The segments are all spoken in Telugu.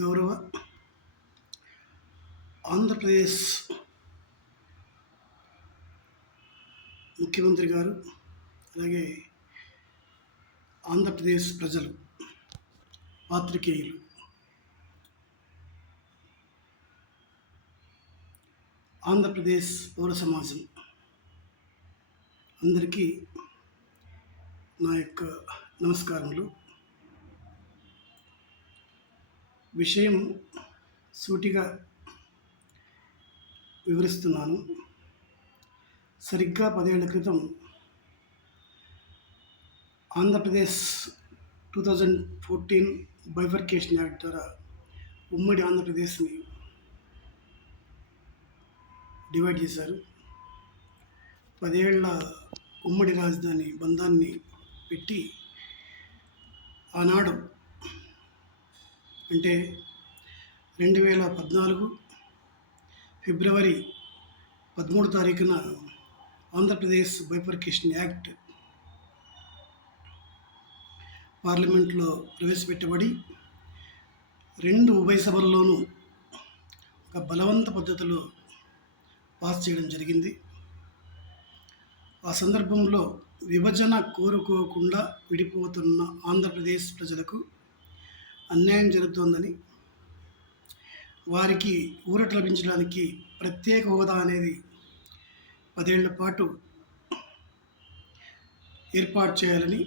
గౌరవ ఆంధ్రప్రదేశ్ ముఖ్యమంత్రి గారు, అలాగే ఆంధ్రప్రదేశ్ ప్రజలు, పాత్రికేయులు, ఆంధ్రప్రదేశ్ పౌర సమాజం అందరికీ నా యొక్క నమస్కారములు. విషయం సూటిగా వివరిస్తున్నాను. సరిగ్గా 10 ఏళ్ల క్రితం ఆంధ్రప్రదేశ్ 2014 బైఫర్కేషన్ యాక్ట్ ద్వారా ఉమ్మడి ఆంధ్రప్రదేశ్ని డివైడ్ చేశారు. 10 ఏళ్ల ఉమ్మడి రాజధాని బంధాన్ని పెట్టి ఆనాడు అంటే 2014 ఫిబ్రవరి 13 తారీఖున ఆంధ్రప్రదేశ్ బైఫర్కేషన్ యాక్ట్ పార్లమెంట్లో ప్రవేశపెట్టబడి 2 ఉభయ సభల్లోనూ ఒక బలవంత పద్ధతిలో పాస్ చేయడం జరిగింది. ఆ సందర్భంలో విభజన కోరుకోకుండా విడిపోతున్న ఆంధ్రప్రదేశ్ ప్రజలకు అన్యాయం జరుగుతోందని, వారికి ఊరట లభించడానికి ప్రత్యేక హోదా అనేది 10 ఏళ్ల పాటు ఏర్పాటు చేయాలని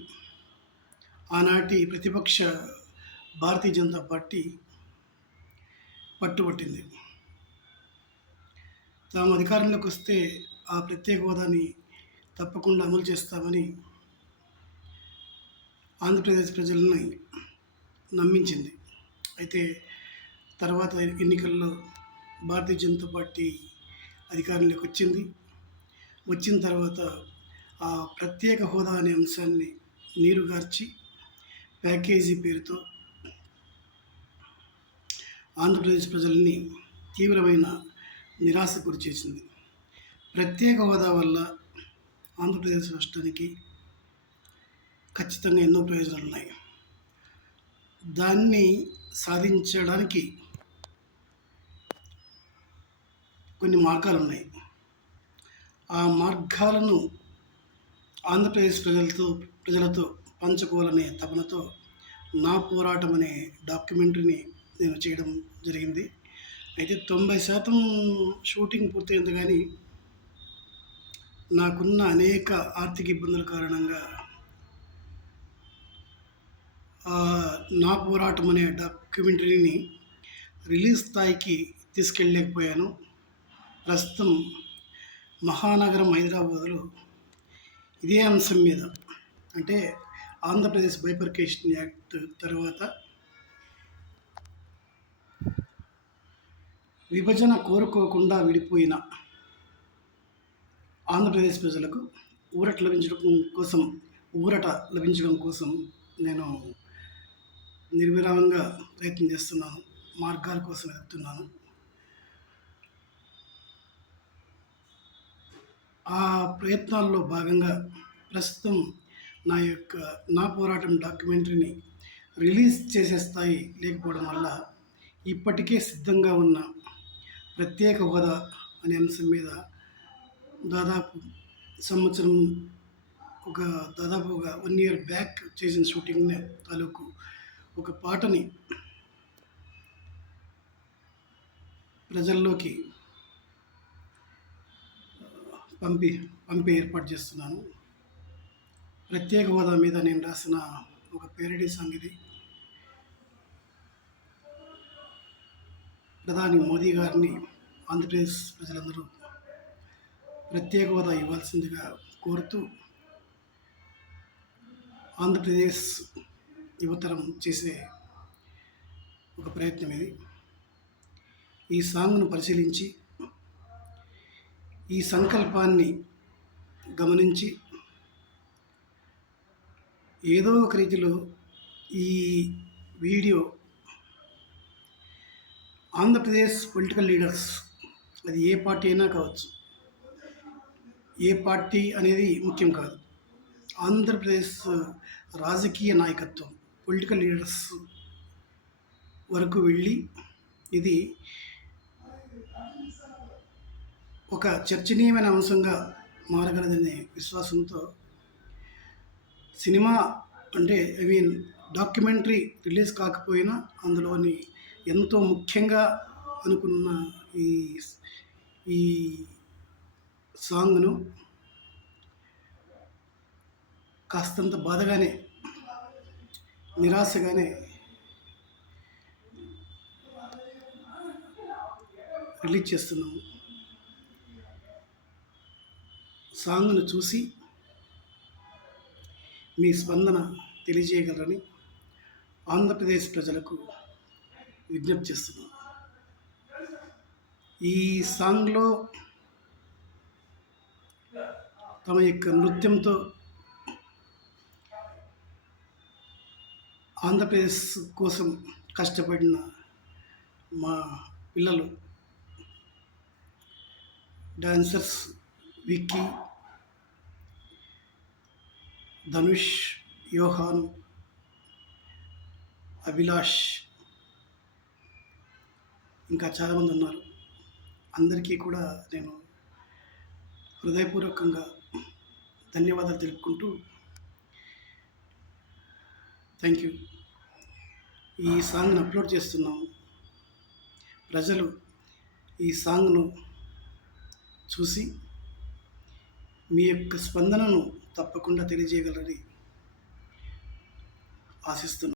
ఆనాటి ప్రతిపక్ష భారతీయ జనతా పార్టీ పట్టుబట్టింది. తాము అధికారంలోకి వస్తే ఆ ప్రత్యేక హోదాని తప్పకుండా అమలు చేస్తామని ఆంధ్రప్రదేశ్ ప్రజలని నమ్మించింది. అయితే తర్వాత ఎన్నికల్లో భారతీయ జనతా పార్టీ అధికారంలోకి వచ్చిన తర్వాత ఆ ప్రత్యేక హోదా అనే అంశాన్ని నీరుగార్చి ప్యాకేజీ పేరుతో ఆంధ్రప్రదేశ్ ప్రజల్ని తీవ్రమైన నిరాశకు గురిచేసింది. ప్రత్యేక హోదా వల్ల ఆంధ్రప్రదేశ్ రాష్ట్రానికి ఖచ్చితంగా ఎన్నో ప్రయోజనాలు ఉన్నాయి. దాన్ని సాధించడానికి కొన్ని మార్గాలు ఉన్నాయి. ఆ మార్గాలను ఆంధ్రప్రదేశ్ ప్రజలతో పంచుకోవాలనే తపనతో నా పోరాటం అనే డాక్యుమెంటరీని నేను చేయడం జరిగింది. అయితే 90% షూటింగ్ పూర్తయింది, కానీ నాకున్న అనేక ఆర్థిక ఇబ్బందుల కారణంగా నా పోరాటం అనే డాక్యుమెంటరీని రిలీజ్ స్థాయికి తీసుకెళ్ళలేకపోయాను. ప్రస్తుతం మహానగరం హైదరాబాదులో ఇదే అంశం మీద, అంటే ఆంధ్రప్రదేశ్ బైఫర్కేషన్ యాక్ట్ తర్వాత విభజన కోరుకోకుండా విడిపోయిన ఆంధ్రప్రదేశ్ ప్రజలకు ఊరట లభించడం కోసం నేను నిర్విరామంగా ప్రయత్నం చేస్తున్నాను. మార్గాల కోసం వెతుకుతున్నాను. ఆ ప్రయత్నాల్లో భాగంగా ప్రస్తుతం నా పోరాటం డాక్యుమెంటరీని రిలీజ్ చేసే స్థాయి లేకపోవడం వల్ల ఇప్పటికే సిద్ధంగా ఉన్న ప్రత్యేక హోదా అనే అంశం మీద దాదాపు ఒక 1 year బ్యాక్ చేసిన షూటింగ్ తాలూకు ఒక పాటని ప్రజల్లోకి పంపి ఏర్పాటు చేస్తున్నాను. ప్రత్యేక హోదా మీద నేను రాసిన ఒక పేరడీ సాంగ్ ఇది. ప్రధాని మోదీ గారిని ఆంధ్రప్రదేశ్ ప్రజలందరూ ప్రత్యేక హోదా ఇవ్వాల్సిందిగా కోరుతూ ఆంధ్రప్రదేశ్ యువతరం చేసే ఒక ప్రయత్నం ఇది. ఈ సాంగ్ను పరిశీలించి ఈ సంకల్పాన్ని గమనించి ఏదో ఒక రీతిలో ఈ వీడియో ఆంధ్రప్రదేశ్ పొలిటికల్ లీడర్స్, అది ఏ పార్టీ అయినా కావచ్చు, ఏ పార్టీ అనేది ముఖ్యం కాదు, ఆంధ్రప్రదేశ్ రాజకీయ నాయకత్వం, పొలిటికల్ లీడర్స్ వరకు వెళ్ళి ఇది ఒక చర్చనీయమైన అంశంగా మారగలదనే విశ్వాసంతో సినిమా అంటే ఐ మీన్ డాక్యుమెంటరీ రిలీజ్ కాకపోయినా అందులోని ఎంతో ముఖ్యంగా అనుకున్న ఈ ఈ సాంగ్ను కాస్తంత బాధగానే నిరాశగానే రిలీజ్ చేస్తున్నాము. సాంగ్ను చూసి మీ స్పందన తెలియజేయగలరని ఆంధ్రప్రదేశ్ ప్రజలకు విజ్ఞప్తి చేస్తున్నాను. ఈ సాంగ్లో తమ యొక్క నృత్యంతో ఆంధ్రప్రదేశ్ కోసం కష్టపడిన మా పిల్లలు డాన్సర్స్ విక్కీ, ధనుష్, యోహాన్, అభిలాష్ ఇంకా చాలామంది ఉన్నారు. అందరికీ కూడా నేను హృదయపూర్వకంగా ధన్యవాదాలు తెలుపుకుంటూ థ్యాంక్ యూ. ఈ సాంగ్ను అప్లోడ్ చేస్తున్నాము. ప్రజలు ఈ సాంగ్ను చూసి మీ యొక్క స్పందనను తప్పకుండా తెలియజేయగలరని ఆశిస్తున్నాను.